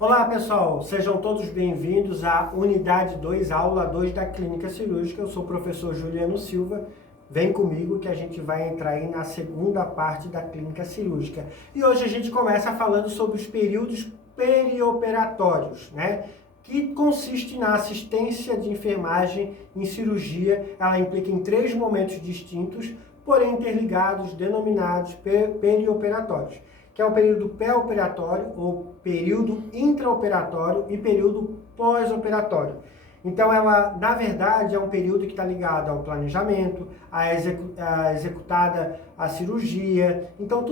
Olá pessoal, sejam todos bem-vindos à Unidade 2, Aula 2 da Clínica Cirúrgica. Eu sou o professor Juliano Silva. Vem comigo que a gente vai entrar aí na segunda parte da Clínica Cirúrgica. E hoje a gente começa falando sobre os períodos perioperatórios, né? Que consiste na assistência de enfermagem em cirurgia. Ela implica em 3 momentos distintos, porém interligados, denominados perioperatórios, que é o período pré-operatório, ou período intraoperatório e período pós-operatório. Então, ela, na verdade, é um período que está ligado ao planejamento, a executada a cirurgia. Então,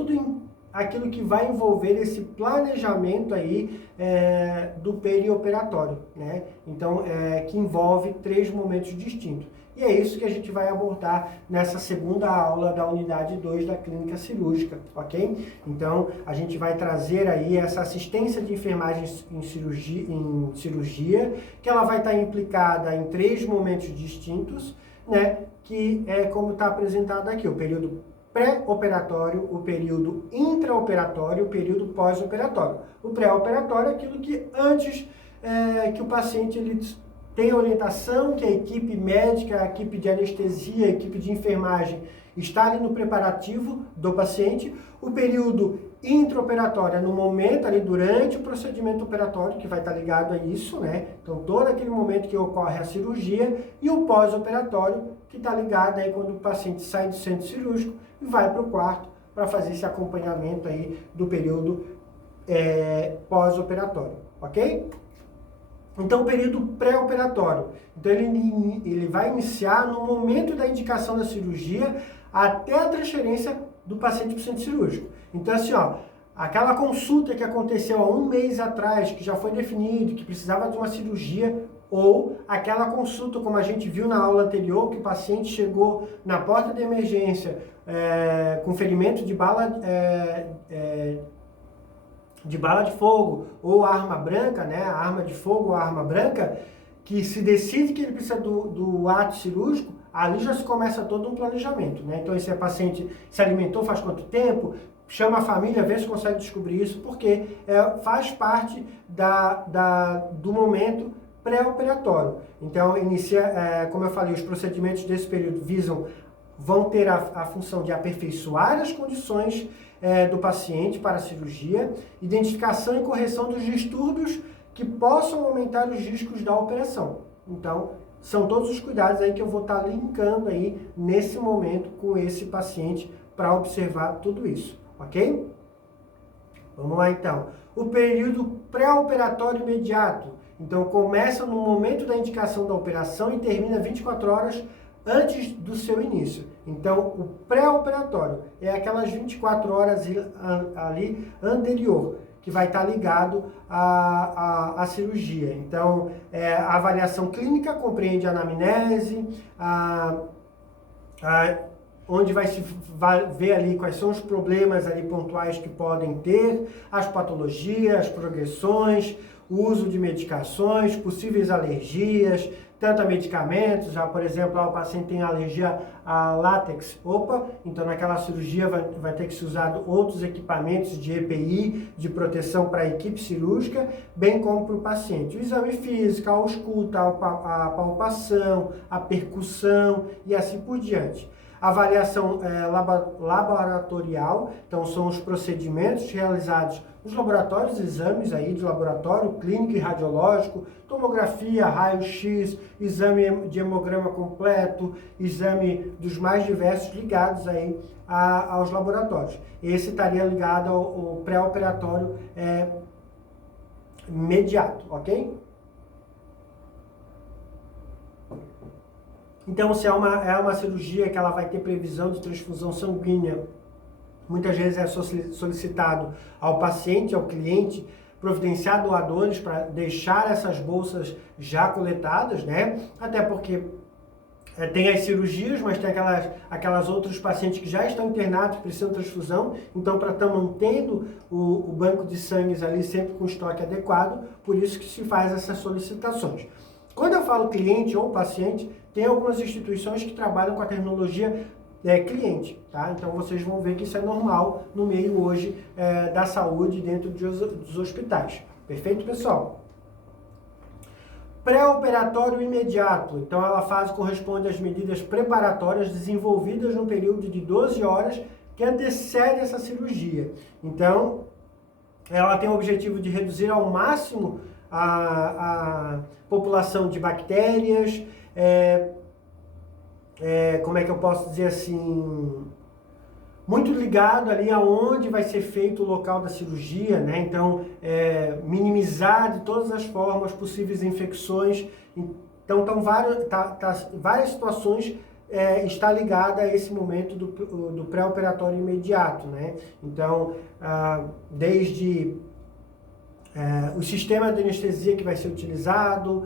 aquilo que vai envolver esse planejamento aí do perioperatório, né? Então, que envolve 3 momentos distintos. E é isso que a gente vai abordar nessa segunda aula da unidade 2 da clínica cirúrgica, ok? Então, a gente vai trazer aí essa assistência de enfermagem em cirurgia, que ela vai estar implicada em 3 momentos distintos, né? Que é como está apresentado aqui, o período pré-operatório, o período intraoperatório e o período pós-operatório. O pré-operatório é aquilo que antes que o paciente ele tem orientação, que a equipe médica, a equipe de anestesia, a equipe de enfermagem está ali no preparativo do paciente. O período intraoperatório é no momento ali durante o procedimento operatório, que vai estar ligado a isso, né? Então, todo aquele momento que ocorre a cirurgia. E o pós-operatório, que está ligado aí quando o paciente sai do centro cirúrgico e vai para o quarto para fazer esse acompanhamento aí do período pós-operatório, ok? Então, o período pré-operatório, então ele vai iniciar no momento da indicação da cirurgia até a transferência do paciente para o centro cirúrgico. Então, assim, ó, aquela consulta que aconteceu há 1 mês atrás, que já foi definido, que precisava de uma cirurgia, ou aquela consulta, como a gente viu na aula anterior, que o paciente chegou na porta de emergência com ferimento de bala de fogo ou arma branca, né? A arma de fogo ou arma branca, que se decide que ele precisa do ato cirúrgico, ali já se começa todo um planejamento, né? Então, esse paciente se alimentou faz quanto tempo? Chama a família, vê se consegue descobrir isso, porque faz parte do momento pré-operatório. Então, como eu falei, os procedimentos desse período vão ter a função de aperfeiçoar as condições do paciente para a cirurgia, identificação e correção dos distúrbios que possam aumentar os riscos da operação. Então, são todos os cuidados aí que eu vou estar linkando aí nesse momento com esse paciente para observar tudo isso, ok? Vamos lá então. O período pré-operatório imediato. Então, começa no momento da indicação da operação e termina 24 horas antes do seu início. Então, o pré-operatório é aquelas 24 horas ali anterior, que vai estar ligado à cirurgia. Então, a avaliação clínica compreende a anamnese, onde vai ver ali quais são os problemas ali pontuais que podem ter, as patologias, as progressões, o uso de medicações, possíveis alergias, tanto a medicamentos, por exemplo, o paciente tem alergia a látex, então naquela cirurgia vai ter que ser usado outros equipamentos de EPI, de proteção para a equipe cirúrgica, bem como para o paciente. O exame físico, a ausculta, a palpação, a percussão e assim por diante. Avaliação laboratorial, então são os procedimentos realizados nos laboratórios, exames aí de laboratório, clínico e radiológico, tomografia, raio-x, exame de hemograma completo, exame dos mais diversos ligados aí aos laboratórios. Esse estaria ligado ao pré-operatório imediato, ok? Então, se é uma cirurgia que ela vai ter previsão de transfusão sanguínea, muitas vezes é solicitado ao paciente, ao cliente, providenciar doadores para deixar essas bolsas já coletadas, né? Até porque tem as cirurgias, mas tem aquelas outros pacientes que já estão internados, que precisam de transfusão. Então, para estar mantendo o banco de sangue ali sempre com estoque adequado, por isso que se faz essas solicitações. Quando eu falo cliente ou paciente, tem algumas instituições que trabalham com a terminologia cliente, tá? Então vocês vão ver que isso é normal no meio hoje da saúde dentro dos hospitais, Perfeito, pessoal? Pré-operatório imediato. Então, ela corresponde às medidas preparatórias desenvolvidas no período de 12 horas que antecede essa cirurgia. Então, ela tem o objetivo de reduzir ao máximo a população de bactérias, como é que eu posso dizer assim, muito ligado ali aonde vai ser feito o local da cirurgia, né? Então, minimizar de todas as formas possíveis infecções. Então, várias situações está ligada a esse momento do pré-operatório imediato, né? Então, desde o sistema de anestesia que vai ser utilizado,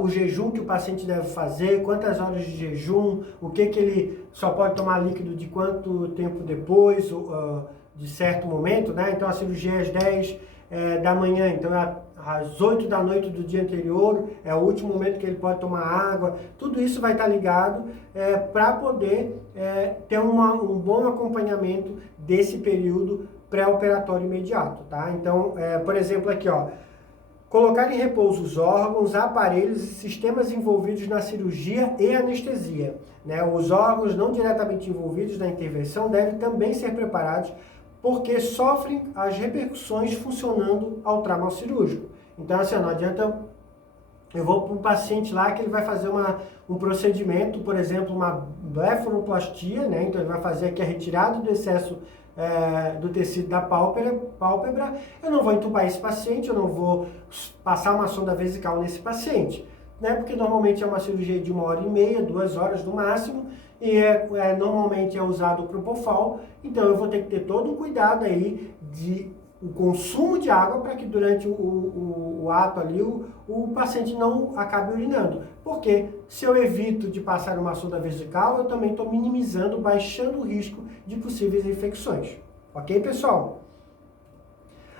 o jejum que o paciente deve fazer, quantas horas de jejum, o que ele só pode tomar líquido de quanto tempo depois, de certo momento, né? Então, a cirurgia é às 10 da manhã, então às 8 da noite do dia anterior, é o último momento que ele pode tomar água. Tudo isso vai estar ligado para poder ter um bom acompanhamento desse período pré-operatório imediato, tá? Então, por exemplo, aqui, ó, colocar em repouso os órgãos, aparelhos e sistemas envolvidos na cirurgia e anestesia, né? Os órgãos não diretamente envolvidos na intervenção devem também ser preparados porque sofrem as repercussões funcionando ao trauma cirúrgico. Então, assim, não adianta eu vou para um paciente lá que ele vai fazer um procedimento, por exemplo, uma blefaroplastia, né? Então, ele vai fazer aqui a retirada do excesso do tecido da pálpebra. Eu não vou entubar esse paciente, eu não vou passar uma sonda vesical nesse paciente, né? Porque normalmente é uma cirurgia de 1h30, 2 horas no máximo, e normalmente é usado o Propofol. Então eu vou ter que ter todo um cuidado aí o consumo de água para que durante o ato ali o paciente não acabe urinando. Porque se eu evito de passar uma sonda vesical, eu também estou minimizando, baixando o risco de possíveis infecções. Ok, pessoal?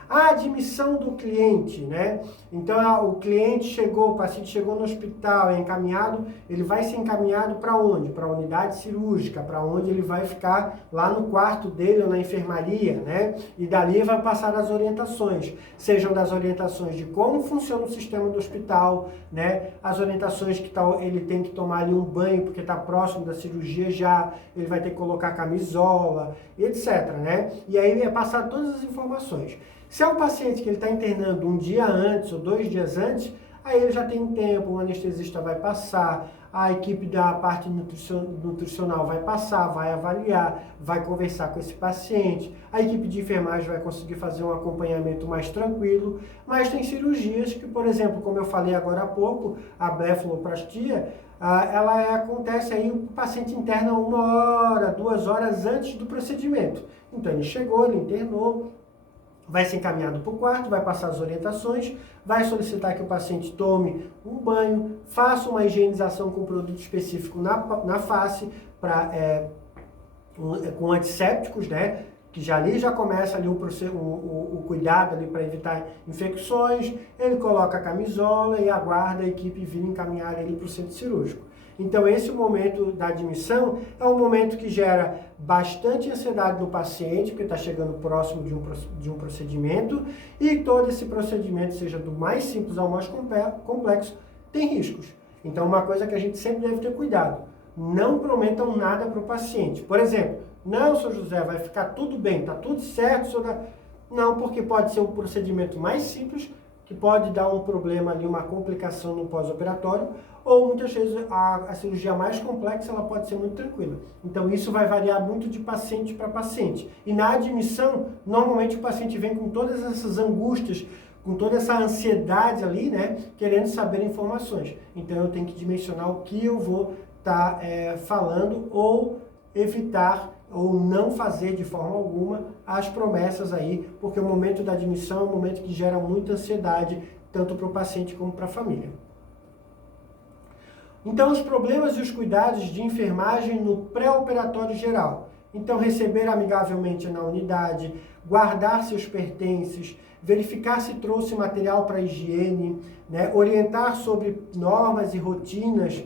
A admissão do cliente, né? Então, o cliente chegou, o paciente chegou no hospital, é encaminhado, ele vai ser encaminhado para onde? Para a unidade cirúrgica, para onde ele vai ficar lá no quarto dele ou na enfermaria, né? E dali vai passar as orientações, sejam das orientações de como funciona o sistema do hospital, né? As orientações que ele tem que tomar ali um banho porque está próximo da cirurgia já, ele vai ter que colocar camisola, etc, né? E aí é passar todas as informações. Se é um paciente que ele está internando um dia antes ou 2 dias antes, aí ele já tem um tempo, o anestesista vai passar, a equipe da parte nutricional vai passar, vai avaliar, vai conversar com esse paciente, a equipe de enfermagem vai conseguir fazer um acompanhamento mais tranquilo, mas tem cirurgias que, por exemplo, como eu falei agora há pouco, a blefaroplastia, ela acontece aí, o paciente interna 1 hora, 2 horas antes do procedimento. Então ele chegou, ele internou, vai ser encaminhado para o quarto, vai passar as orientações, vai solicitar que o paciente tome um banho, faça uma higienização com produto específico na face, com antissépticos, né? Que já começa ali o cuidado ali para evitar infecções, ele coloca a camisola e aguarda a equipe vir encaminhar ele para o centro cirúrgico. Então, esse momento da admissão é um momento que gera bastante ansiedade no paciente, porque está chegando próximo de um procedimento, e todo esse procedimento, seja do mais simples ao mais complexo, tem riscos. Então, uma coisa que a gente sempre deve ter cuidado, não prometam nada para o paciente. Por exemplo, não, Sr. José, vai ficar tudo bem, está tudo certo, senhor... Não, porque pode ser um procedimento mais simples, que pode dar um problema ali, uma complicação no pós-operatório, ou muitas vezes a cirurgia mais complexa ela pode ser muito tranquila. Então isso vai variar muito de paciente para paciente. E na admissão, normalmente o paciente vem com todas essas angústias, com toda essa ansiedade ali, né, querendo saber informações. Então eu tenho que dimensionar o que eu vou estar falando ou evitar ou não fazer de forma alguma as promessas aí, porque o momento da admissão é um momento que gera muita ansiedade, tanto para o paciente como para a família. Então, os problemas e os cuidados de enfermagem no pré-operatório geral. Então, receber amigavelmente na unidade, guardar seus pertences, verificar se trouxe material para higiene, né? Orientar sobre normas e rotinas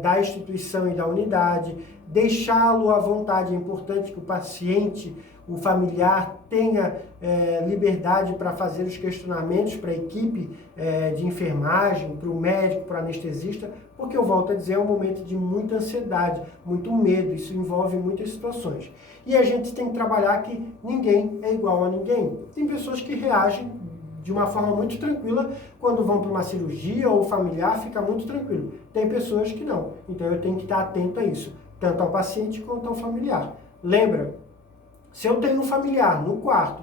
da instituição e da unidade, deixá-lo à vontade. É importante que o paciente, o familiar, tenha liberdade para fazer os questionamentos para a equipe de enfermagem, para o médico, para o anestesista, porque eu volto a dizer, é um momento de muita ansiedade, muito medo, isso envolve muitas situações. E a gente tem que trabalhar que ninguém é igual a ninguém. Tem pessoas que reagem de uma forma muito tranquila quando vão para uma cirurgia, ou o familiar fica muito tranquilo. Tem pessoas que não. Então eu tenho que estar atento a isso, tanto ao paciente quanto ao familiar. Lembra, se eu tenho um familiar no quarto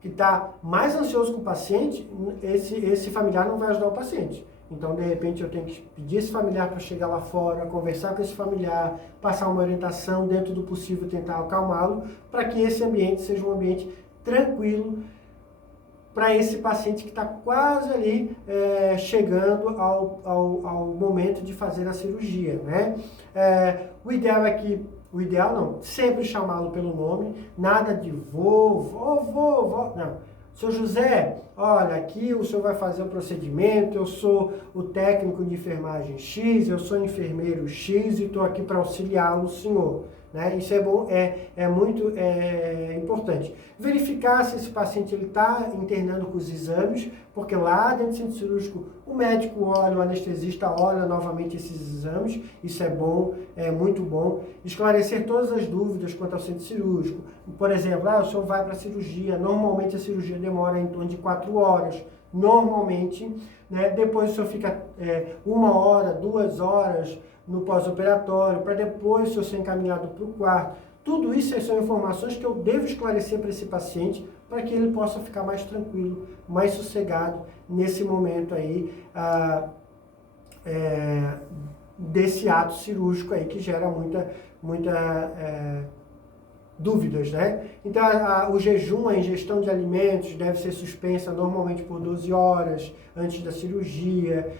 que está mais ansioso que o paciente, esse familiar não vai ajudar o paciente. Então, de repente, eu tenho que pedir esse familiar para chegar lá fora, conversar com esse familiar, passar uma orientação, dentro do possível, tentar acalmá-lo, para que esse ambiente seja um ambiente tranquilo para esse paciente que está quase ali chegando ao momento de fazer a cirurgia, né? O ideal é que, sempre chamá-lo pelo nome, nada de vó, não. Seu José, olha, aqui o senhor vai fazer o procedimento, eu sou o técnico de enfermagem X, eu sou enfermeiro X e estou aqui para auxiliá-lo, senhor. Né? Isso é bom, é muito importante. Verificar se esse paciente está internando com os exames, porque lá dentro do centro cirúrgico o médico olha, o anestesista olha novamente esses exames, isso é bom, é muito bom. Esclarecer todas as dúvidas quanto ao centro cirúrgico. Por exemplo, o senhor vai para a cirurgia, normalmente a cirurgia demora em torno de 4 horas, normalmente, né? Depois o senhor fica 1 hora, 2 horas no pós-operatório, para depois o senhor ser encaminhado para o quarto. Tudo isso são informações que eu devo esclarecer para esse paciente, para que ele possa ficar mais tranquilo, mais sossegado nesse momento aí desse ato cirúrgico aí que gera muita dúvidas, né? Então, o jejum, a ingestão de alimentos deve ser suspensa normalmente por 12 horas antes da cirurgia.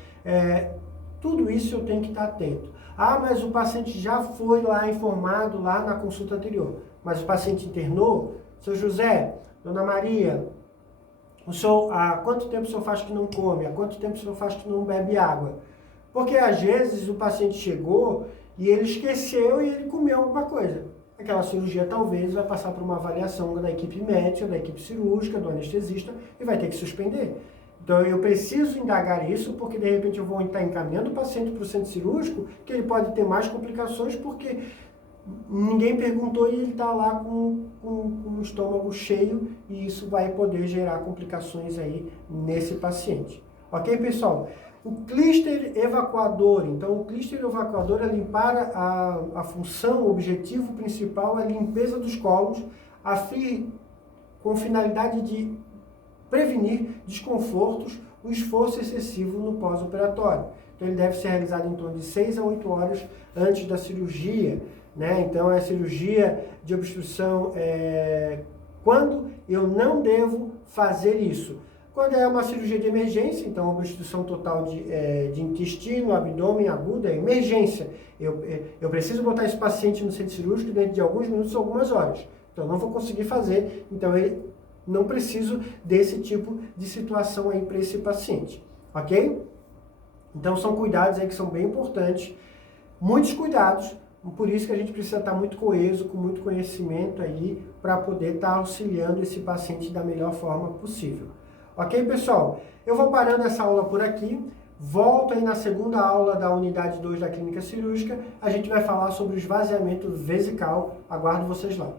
Tudo isso eu tenho que estar atento. Mas o paciente já foi lá informado lá na consulta anterior. Mas o paciente internou, seu José, dona Maria, há quanto tempo o senhor faz que não come? Há quanto tempo o senhor faz que não bebe água? Porque às vezes o paciente chegou e ele esqueceu e ele comeu alguma coisa. Aquela cirurgia talvez vai passar por uma avaliação da equipe médica, da equipe cirúrgica, do anestesista e vai ter que suspender. Então eu preciso indagar isso, porque de repente eu vou estar encaminhando o paciente para o centro cirúrgico, que ele pode ter mais complicações, porque ninguém perguntou e ele está lá com o estômago cheio, e isso vai poder gerar complicações aí nesse paciente. Ok, pessoal? O clíster evacuador, então o clíster evacuador é limpar a função, o objetivo principal é a limpeza dos colos, com finalidade de prevenir desconfortos, o esforço excessivo no pós-operatório. Então ele deve ser realizado em torno de 6 a 8 horas antes da cirurgia, né? Então a cirurgia de obstrução, quando eu não devo fazer isso? Quando é uma cirurgia de emergência, então obstrução total de intestino, abdômen aguda, é emergência. Eu preciso botar esse paciente no centro cirúrgico dentro de alguns minutos ou algumas horas. Então não vou conseguir fazer, então não preciso desse tipo de situação aí para esse paciente, ok? Então são cuidados aí que são bem importantes, muitos cuidados, por isso que a gente precisa estar muito coeso, com muito conhecimento aí, para poder estar auxiliando esse paciente da melhor forma possível. Ok, pessoal? Eu vou parando essa aula por aqui, volto aí na segunda aula da unidade 2 da clínica cirúrgica, a gente vai falar sobre o esvaziamento vesical, aguardo vocês lá.